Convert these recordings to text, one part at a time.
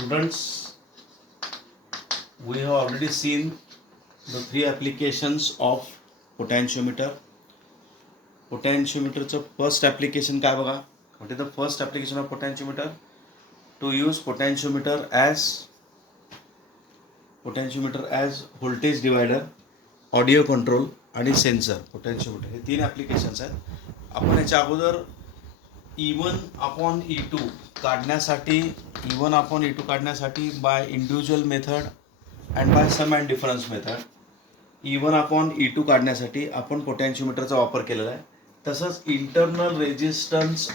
Students, we have already seen the three applications of potentiometer. Potentiometerचं first application काय बघा? What is the first application of potentiometer? To use potentiometer as voltage divider, audio control आणि sensor. Potentiometer हे तीन applications आहेत. आपण याच्या अगोदर E1 upon E2 काढण्यासाठी by individual method and by sum and difference method E1 upon E2 काढण्यासाठी आपण पोटेन्शियोमीटरचा वापर केलेला आहे. तसंच internal resistance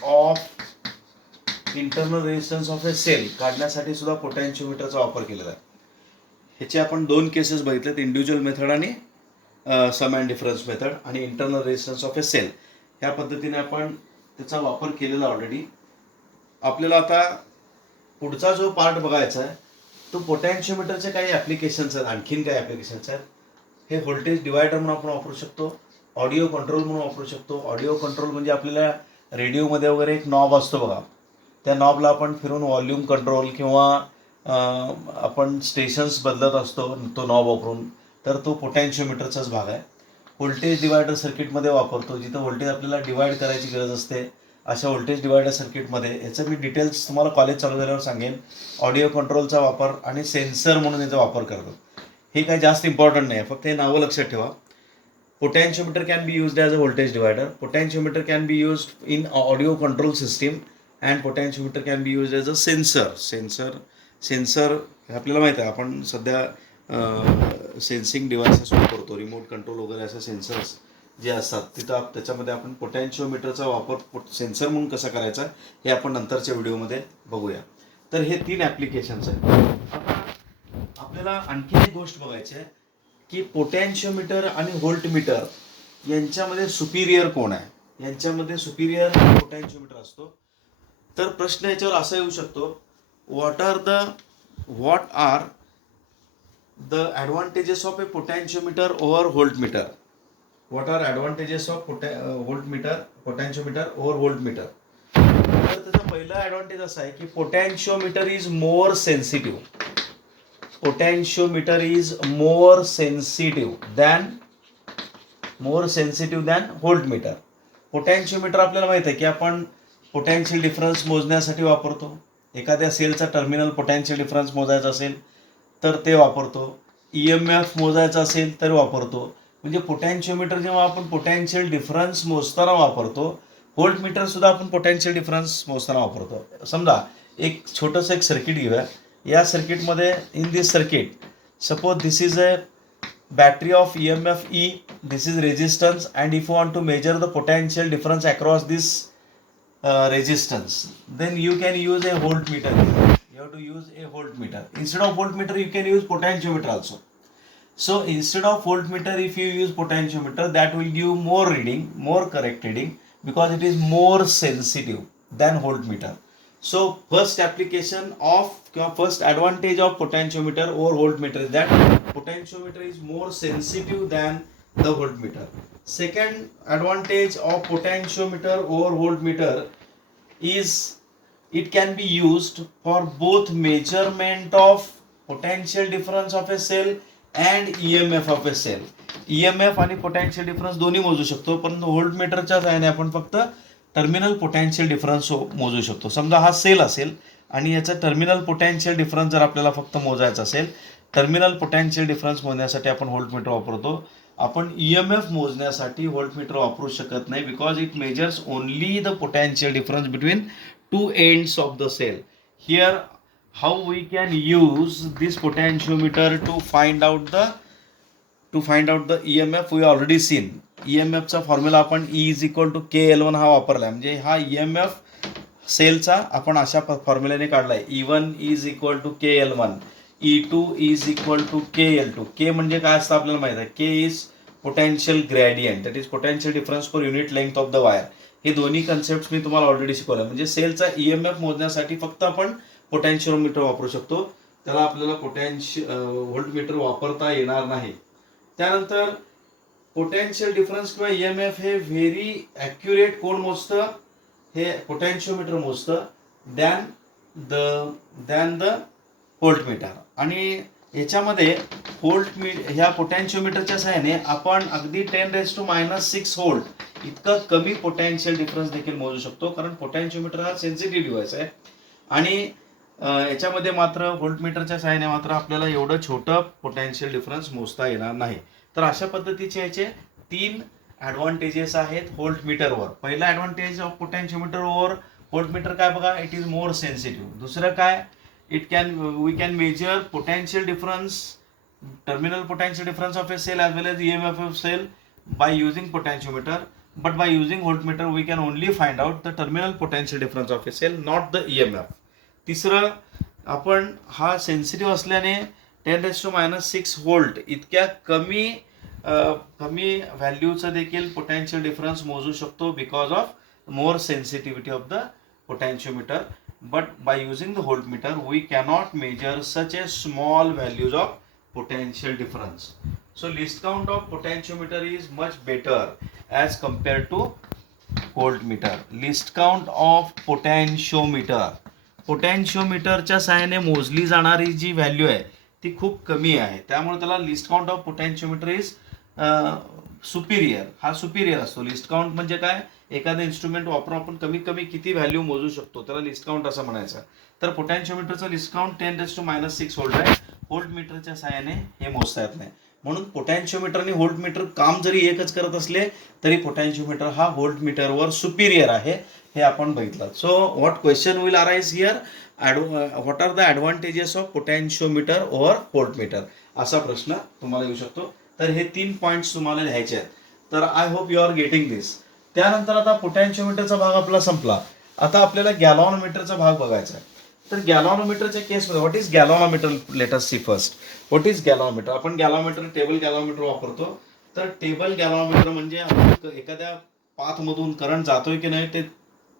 of a cell काढण्यासाठी सुद्धा पोटेन्शियोमीटरचा वापर केलेला आहे. ह्याचे आपण दोन केसेस बघितलेत, इंडिव्हिज्युअल मेथड आणि सम अँड डिफरन्स मेथड आणि internal resistance of a cell. ह्या पद्धतीने आपण त्याचा वापर केलेला ऑलरेडी. आपल्याला आता पुढचा जो पार्ट बघायचा आहे तो पोटेन्शियोमीटरचे काही ॲप्लिकेशन्स आहेत. आणखीन काही ॲप्लिकेशन्स आहेत. हे व्होल्टेज डिवायडर म्हणून आपण वापरू शकतो, ऑडिओ कंट्रोल म्हणून वापरू शकतो. ऑडिओ कंट्रोल म्हणजे आपल्याला रेडिओमध्ये वगैरे एक नॉब असतो बघा, त्या नॉबला आपण फिरून व्हॉल्यूम कंट्रोल किंवा आपण स्टेशन्स बदलत असतो तो नॉब वापरून, तर तो पोटेन्शियोमीटरचाच भाग आहे. व्होल्टेज डिवायडर सर्किटमध्ये वापरतो, जिथं व्होल्टेज आपल्याला डिवाईड करायची गरज असते अशा व्होल्टेज डिवायडर सर्किटमध्ये. याचं मी डिटेल्स तुम्हाला कॉलेज चालू झाल्यावर सांगेन. ऑडिओ कंट्रोलचा वापर आणि सेन्सर म्हणून याचा वापर करतो. हे काही जास्त इम्पॉर्टंट नाही आहे, फक्त हे नावं लक्षात ठेवा. Potentiometer can be used as a voltage divider, potentiometer can be used in audio control system and potentiometer can be used as a sensor आपल्याला माहीत आहे. आपण सध्या सेन्सिंग डिव्हायसेस वापरतो, रिमोट कंट्रोल वगैरे असे सेन्सर्स जे असतात तिथं त्याच्यामध्ये आपण पोटेन्शियोमीटरचा वापर सेन्सर म्हणून कसा करायचा हे आपण नंतरच्या व्हिडिओमध्ये बघूया. तर हे तीन ॲप्लिकेशन्स आहेत. आता आपल्याला आणखी एक गोष्ट बघायची आहे की पोटेन्शियोमीटर आणि व्होल्टमीटर यांच्यामध्ये सुपिरियर कोण आहे. यांच्यामध्ये सुपिरियर पोटेन्शियोमीटर असतो. तर प्रश्न याच्यावर असा येऊ शकतो, what are the advantages of a potentiometer over voltmeter? What are advantages of potentiometer over voltmeter? तर त्याचा पहिला ॲडव्हान्टेज असा आहे की potentiometer is more sensitive. Potentiometer is more sensitive than voltmeter. Potentiometer आपल्याला माहिती आहे की आपण पोटेन्शियल डिफरन्स मोजण्यासाठी वापरतो. एखाद्या सेलचा टर्मिनल पोटेन्शियल डिफरन्स मोजायचा असेल तर ते वापरतो. EMF मोजायचा असेल तर वापरतो. म्हणजे पोटेन्शियोमीटर जेव्हा आपण पोटेन्शियल डिफरन्स मोजताना वापरतो, व्होल्टमीटर सुद्धा आपण पोटेन्शियल डिफरन्स मोजताना वापरतो. समजा एक छोटंसं सर्किट घेऊया. या सर्किटमध्ये in this circuit suppose this is a battery of EMF E, this is resistance, and if you want to measure the potential difference across this resistance, then you can use a voltmeter. You have to use a voltmeter. Instead of voltmeter you can use potentiometer also. So instead of voltmeter, if you use potentiometer, that will give more reading, more correct reading, because it is more sensitive than voltmeter. So first advantage of potentiometer over voltmeter is that potentiometer is more sensitive than the voltmeter. Second advantage of potentiometer over voltmeter is it can be used for both measurement of potential difference of a cell and EMF of a cell. EMF आणि potential difference दोन्ही मोजू शकतो, परंतु व्होल्टमीटरच्या सहाय्याने आपण फक्त terminal potential difference मोजू शकतो. समजा हा सेल असेल आणि याचा टर्मिनल पोटेन्शियल डिफरन्स जर आपल्याला फक्त मोजायचा असेल, टर्मिनल पोटेन्शियल डिफरन्स मोजण्यासाठी आपण व्होल्टमीटर वापरतो. आपण EMF मोजण्यासाठी व्होल्टमीटर वापरू शकत नाही, because it measures only the potential difference between two ends of the cell. Here how we can use this potentiometer to find out the EMF we already seen. EMFचा formula आपण E is equal to KL1 हा वापरला आहे. म्हणजे हा EMF सेलचा आपण अशा फॉर्म्युल्याने काढला आहे. E1 is equal to KL1, E2 is equal to KL2. K म्हणजे काय असतं आपल्याला माहिती आहे. K is potential gradient, that is potential difference per unit length of the wire. हे दोन्ही कन्सेप्ट मी तुम्हाला ऑलरेडी शिकवलं. म्हणजे सेलचा EMF मोजण्यासाठी फक्त आपण पोटेन्शियोमीटर वापरू शकतो, त्याला आपल्याला व्होल्टमीटर वापरता येणार नाही. त्यानंतर पोटेन्शियल डिफरन्स किंवा EMF हे व्हेरी ॲक्युरेट कोण मोजतं, हे पोटेन्शियोमीटर मोजतं, दॅन द व्होल्टमीटर. आणि याच्यामध्ये ह्या पोटॅन्शिओमीटरच्या सहाय्याने आपण अगदी 10⁻⁶ व्होल्ट इतका कमी पोटॅन्शियल डिफरन्स देखील मोजू शकतो, कारण पोटॅन्शिओमीटर हा सेन्सिटिव्ह डिव्हाइस आहे. आणि याच्यामध्ये मात्र व्होल्टमीटरच्या सहाय्याने मात्र आपल्याला एवढं छोटं पोटॅन्शियल डिफरन्स मोजता येणार नाही. तर अशा पद्धतीचे याचे 3 ॲडव्हान्टेजेस आहेत व्होल्टमीटरवर. पहिला advantage of potentiometer over voltmeter काय बघा, इट इज मोर सेन्सिटिव्ह. दुसरं काय, we can measure potential difference, terminal potential difference of a cell as well as EMF of cell by using potentiometer, but by using voltmeter we can only find out the terminal potential difference of a cell, not the EMF. तिसरं, आपण हा sensitive असल्याने 10⁻⁶ volt इतक्या कमी व्हॅल्यूचं देखील potential difference मोजू शकतो because of more sensitivity of the potentiometer. But by using the voltmeter we cannot measure such a small values of potential difference. So least count of potentiometer is much better as compared to voltmeter. Least count of potentiometer. पोटॅन्शिओमीटरच्या सहाय्याने मोजली जाणारी जी value आहे ती खूप कमी आहे, त्यामुळे त्याला least count of potentiometer is superior. हा सुपिरियर असतो. लिस्ट काउंट म्हणजे काय, एखादं इन्स्ट्रुमेंट वापरून आपण कमीत कमी किती व्हॅल्यू मोजू शकतो त्याला लिस्ट काउंट असं म्हणायचं. तर पोटॅन्शिओमीटरचं लिस्ट काउंट 10⁻⁶ व्होल्ट आहे. व्होल्टमीटरच्या सहाय्याने हे मोजता येत नाही. म्हणून पोटॅन्शिओमीटर आणि व्होल्टमीटर काम जरी एकच करत असले तरी पोटॅन्शिओमीटर हा व्होल्टमीटरवर सुपिरियर आहे, हे आपण बघितलं. So what question will arise here, what are the advantages of potentiometer over voltmeter, असा प्रश्न तुम्हाला येऊ शकतो. तर हे 3 पॉईंट्स तुम्हाला लिहायचे आहेत. तर I hope you are getting this. त्यानंतर आता पोटॅन्शिओमीटरचा भाग आपला संपला. आता आपल्याला गॅलॉनोमीटरचा भाग बघायचा आहे. तर गॅलॉनोमीटरच्या केसमध्ये what is galvanometer, let us see first what is galvanometer. आपण गॅलॉनोमीटर, टेबल गॅलॉनोमीटर वापरतो. तर टेबल गॅलॉनोमीटर म्हणजे आपण एखाद्या पाथमधून करंट जातोय की नाही ते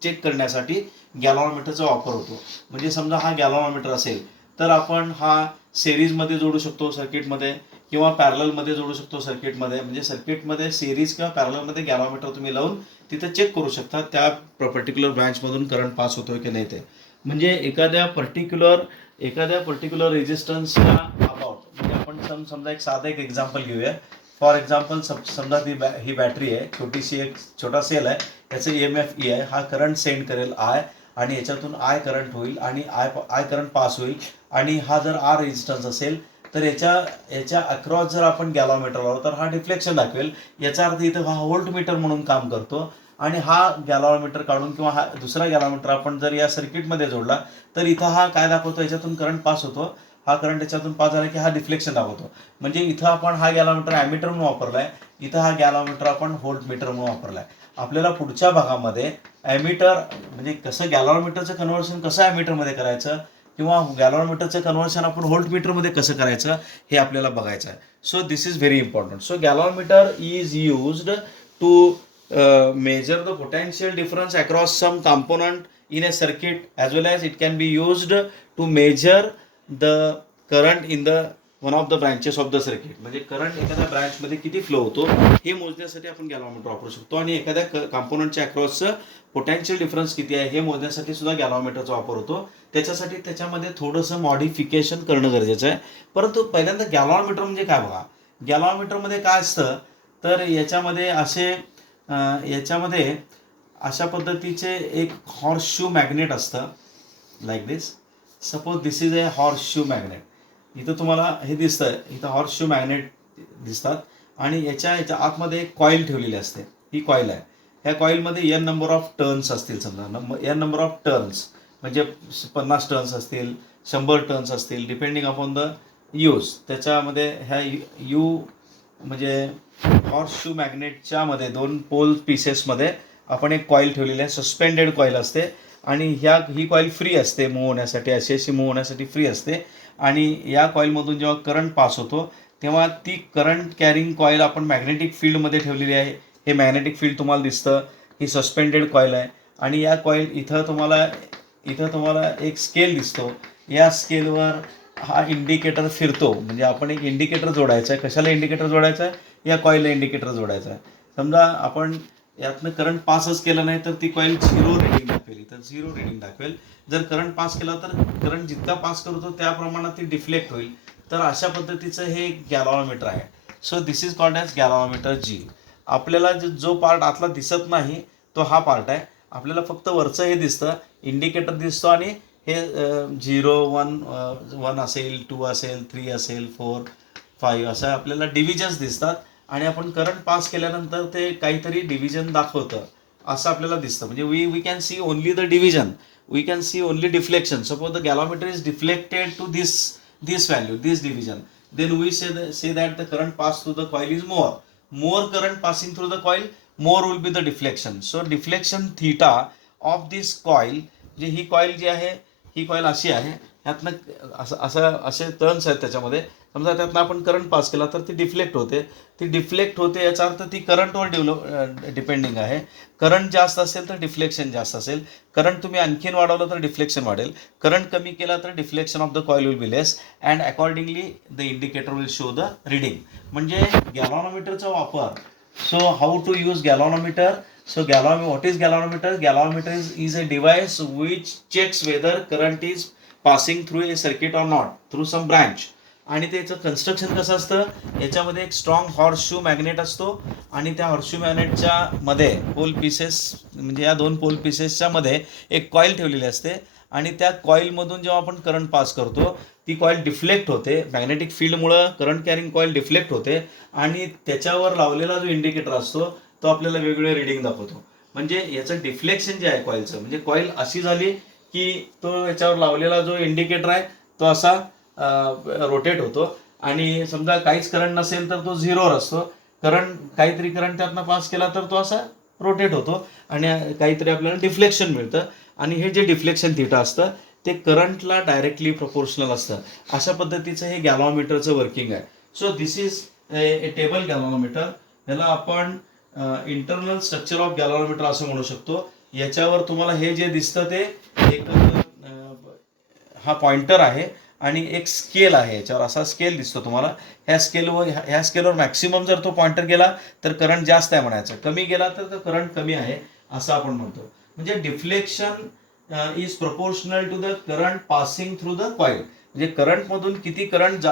चेक करण्यासाठी गॅलॉनोमीटरचा वापर होतो. म्हणजे समजा हा गॅलॉनोमीटर असेल तर आपण हा सिरीजमध्ये जोडू शकतो सर्किटमध्ये, किंवा पॅरललमध्ये जोडू शकतो सर्किटमध्ये. म्हणजे सर्किटमध्ये सिरीज किंवा पॅरललमध्ये गॅलॉनोमीटर तुम्ही लावून तिथे चेक करू शकता त्या पर्टिक्युलर ब्रँचमधून करंट पास होतोय की नाही ते. म्हणजे एखाद्या पर्टिक्युलर रेजिस्टन्सच्या अबाउट, म्हणजे आपण समजा एक साधं एक्झाम्पल घेऊया. फॉर एक्झाम्पल समजा ही बॅटरी आहे, छोटा सेल आहे, याचं EMF E आहे. हा करंट सेंड करेल I, आणि याच्यातून I करंट होईल आणि I करंट पास होईल. आणि हा जर R रेजिस्टन्स असेल तर याच्या अक्रॉस जर आपण गॅलॉनोमीटर लावलो तर हा डिफ्लेक्शन दाखवेल. याचा अर्थ इथं हा व्होल्टमीटर म्हणून काम करतो. आणि हा गॅलॉनोमीटर काढून किंवा हा दुसरा गॅलॉनोमीटर आपण जर या सर्किटमध्ये जोडला तर इथं हा काय दाखवतो, याच्यातून करंट पास होतो. हा करंट याच्यातून पास झाला की हा डिफ्लेक्शन दाखवतो. म्हणजे इथं आपण हा गॅलॉनोमीटर ॲमीटर म्हणून वापरलाय, इथं हा गॅलॉनोमीटर आपण व्होल्टमीटर म्हणून वापरलाय. आपल्याला पुढच्या भागामध्ये ॲमीटर म्हणजे कसं गॅलॉनोमीटरचं कन्व्हर्शन कसं ॲमीटरमध्ये करायचं, किंवा गॅलॉनोमीटरचं कन्व्हर्शन आपण व्होल्टमीटरमध्ये कसं करायचं हे आपल्याला बघायचं आहे. So this is very important. So galvanometer is used to measure the potential difference across some component in a circuit, as well as it can be used to measure the current in the one of the branches of the circuit. म्हणजे current एखाद्या ब्रँचमध्ये किती flow होतो हे मोजण्यासाठी आपण गॅलॉनोमीटर वापरू शकतो. आणि एखाद्या कंपोनंटच्या अक्रॉसचं पोटॅन्शियल डिफरन्स किती आहे हे मोजण्यासाठी सुद्धा गॅलॉनोमीटरचा वापर होतो. त्याच्यासाठी त्याच्यामध्ये थोडंसं मॉडिफिकेशन करणं गरजेचं आहे. परंतु पहिल्यांदा गॅलॉनोमीटर म्हणजे काय बघा. गॅलॉनोमीटरमध्ये काय असतं तर याच्यामध्ये अशा पद्धतीचे एक हॉर्स शू मॅग्नेट असतं, like this. Suppose this is a horse shoe magnet. इथं तुम्हाला हे दिसतं, इथं हॉर्स शू मॅग्नेट दिसतात. आणि याच्या आतमध्ये एक कॉईल ठेवलेली असते. ही कॉईल आहे. ह्या कॉईलमध्ये n नंबर ऑफ टर्न्स असतील. समजा n नंबर ऑफ टर्न्स म्हणजे 50 टर्न्स असतील, 100 टर्न्स असतील, डिपेंडिंग अपॉन द यूज. त्याच्यामध्ये ह्या यू म्हणजे हॉर्स शू मॅग्नेटच्या मध्ये 2 पोल पीसेसमध्ये आपण एक कॉईल ठेवलेली आहे. सस्पेंडेड कॉईल असते आणि ही कॉईल फ्री असते मूव्ह होण्यासाठी, अशी मूव्ह होण्यासाठी फ्री असते. आणि या कॉईलमधून जेव्हा करंट पास होतो तेव्हा ती करंट कॅरिंग कॉईल आपण मॅग्नेटिक फील्डमध्ये ठेवलेली आहे. हे मॅग्नेटिक फील्ड तुम्हाला दिसतं. ही सस्पेंडेड कॉईल आहे. आणि या कॉईल इथं तुम्हाला एक स्केल दिसतो. या स्केलवर हा इंडिकेटर फिरतो. म्हणजे आपण एक इंडिकेटर जोडायचं आहे. कशाला इंडिकेटर जोडायचं आहे, या कॉईलला इंडिकेटर जोडायचं आहे. समजा आपण यातनं करंट पासच केलं नाही तर ती कॉईल 0 रिडिंग दाखवेल, इथं 0 रिडिंग दाखवेल. जर करंट पास केला तर करंट जितका पास करतो त्या प्रमाणात ती डिफ्लेक्ट होईल. तर अशा पद्धतीचं हे गॅलव्हॅनोमीटर आहे. So this is called as galvanometer G. आपल्याला जो पार्ट आतला दिसत नाही तो हा पार्ट आहे. आपल्याला फक्त वरचं हे दिसतं, इंडिकेटर दिसतो आणि हे 0 1 असेल, 2 असेल, 3 असेल, 4 5 असं आपल्याला डिव्हिजन्स दिसतात. आणि आपण करंट पास केल्यानंतर ते काहीतरी डिव्हिजन दाखवतं असं आपल्याला दिसतं. म्हणजे we can see only the division, we can see only deflection. Suppose the galvanometer is deflected to this value, this division, then we say that the current passed through the coil is more current passing through the coil, more will be the deflection. So deflection theta of this coil, जे ही coil जी आहे, ही coil अशी आहे, ह्यातनं असे turns आहेत त्याच्यामध्ये. समजा त्यातनं आपण करंट पास केला तर ती डिफ्लेक्ट होते. ती डिफ्लेक्ट होते याचा अर्थ ती करंटवर डिपेंडिंग आहे. करंट जास्त असेल तर डिफ्लेक्शन जास्त असेल. करंट तुम्ही आणखीन वाढवलं तर डिफ्लेक्शन वाढेल. करंट कमी केला तर deflection of the coil will be less and accordingly the indicator will show the reading. म्हणजे गॅलव्हॅनोमीटरचा वापर. So how to use galvanometer? So what is galvanometer? Galvanometer is a device which checks whether current is passing through a circuit or not through some branch. आणि त्याचं construction कसं असतं, याच्यामध्ये एक strong horseshoe magnet असतो आणि त्या horseshoe मॅग्नेटच्या मध्ये पोल पीसेस, म्हणजे या 2 पोल पीसेसच्या मध्ये एक कॉईल ठेवलेली असते. आणि त्या कॉईलमधून जेव्हा आपण करंट पास करतो ती कॉईल डिफ्लेक्ट होते. मॅग्नेटिक फील्डमुळं करंट कॅरिंग कॉईल डिफ्लेक्ट होते आणि त्याच्यावर लावलेला जो इंडिकेटर असतो तो आपल्याला वेगवेगळे रिडिंग दाखवतो. म्हणजे याचं डिफ्लेक्शन जे आहे कॉईलचं, म्हणजे कॉईल अशी झाली की तो याच्यावर लावलेला जो इंडिकेटर आहे तो असा रोटेट होतो. आणि समजा काहीच करंट नसेल तर तो 0वर असतो. काहीतरी करंट त्यातनं पास केला तर तो असा रोटेट होतो आणि काहीतरी आपल्याला डिफ्लेक्शन मिळतं. आणि हे जे डिफ्लेक्शन थीटा असतं ते करंटला डायरेक्टली प्रोपोर्शनल असतं. अशा पद्धतीचं हे गॅलव्हॅनोमीटरचं वर्किंग आहे. So this is a table galvanometer. याला आपण इंटरनल स्ट्रक्चर ऑफ गॅलव्हॅनोमीटर असं म्हणू शकतो. याच्यावर तुम्हाला हे जे दिसतं ते एक हा पॉइंटर आहे आणि एक स्केल आहे. याच्यावर असा स्केल दिसतो तुम्हाला. ह्या स्केलवर मॅक्सिमम जर तो पॉइंटर गेला तर करंट जास्त आहे म्हणायचं, कमी गेला तर करंट कमी आहे असं आपण म्हणतो. म्हणजे deflection is proportional to the current passing through the coil. म्हणजे करंटमधून किती करंट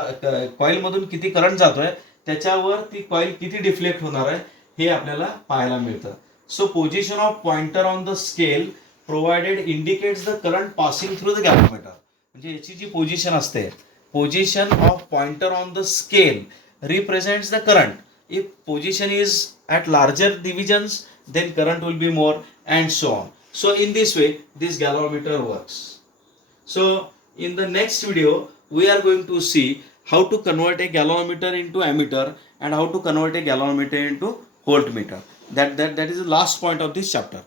कॉईलमधून किती करंट जातोय त्याच्यावर ती कॉईल किती डिफ्लेक्ट होणार आहे हे आपल्याला पाहायला मिळतं. So position of pointer on the scale provided indicates the current passing through the galvanometer. म्हणजे याची जी पोझिशन असते, position of pointer on the scale represents the current. If position is at larger divisions then current will be more and so on. So in this way this galvanometer works. So in the next video we are going to see how to convert a galvanometer into ammeter and how to convert a galvanometer into voltmeter. That is the last point of this chapter.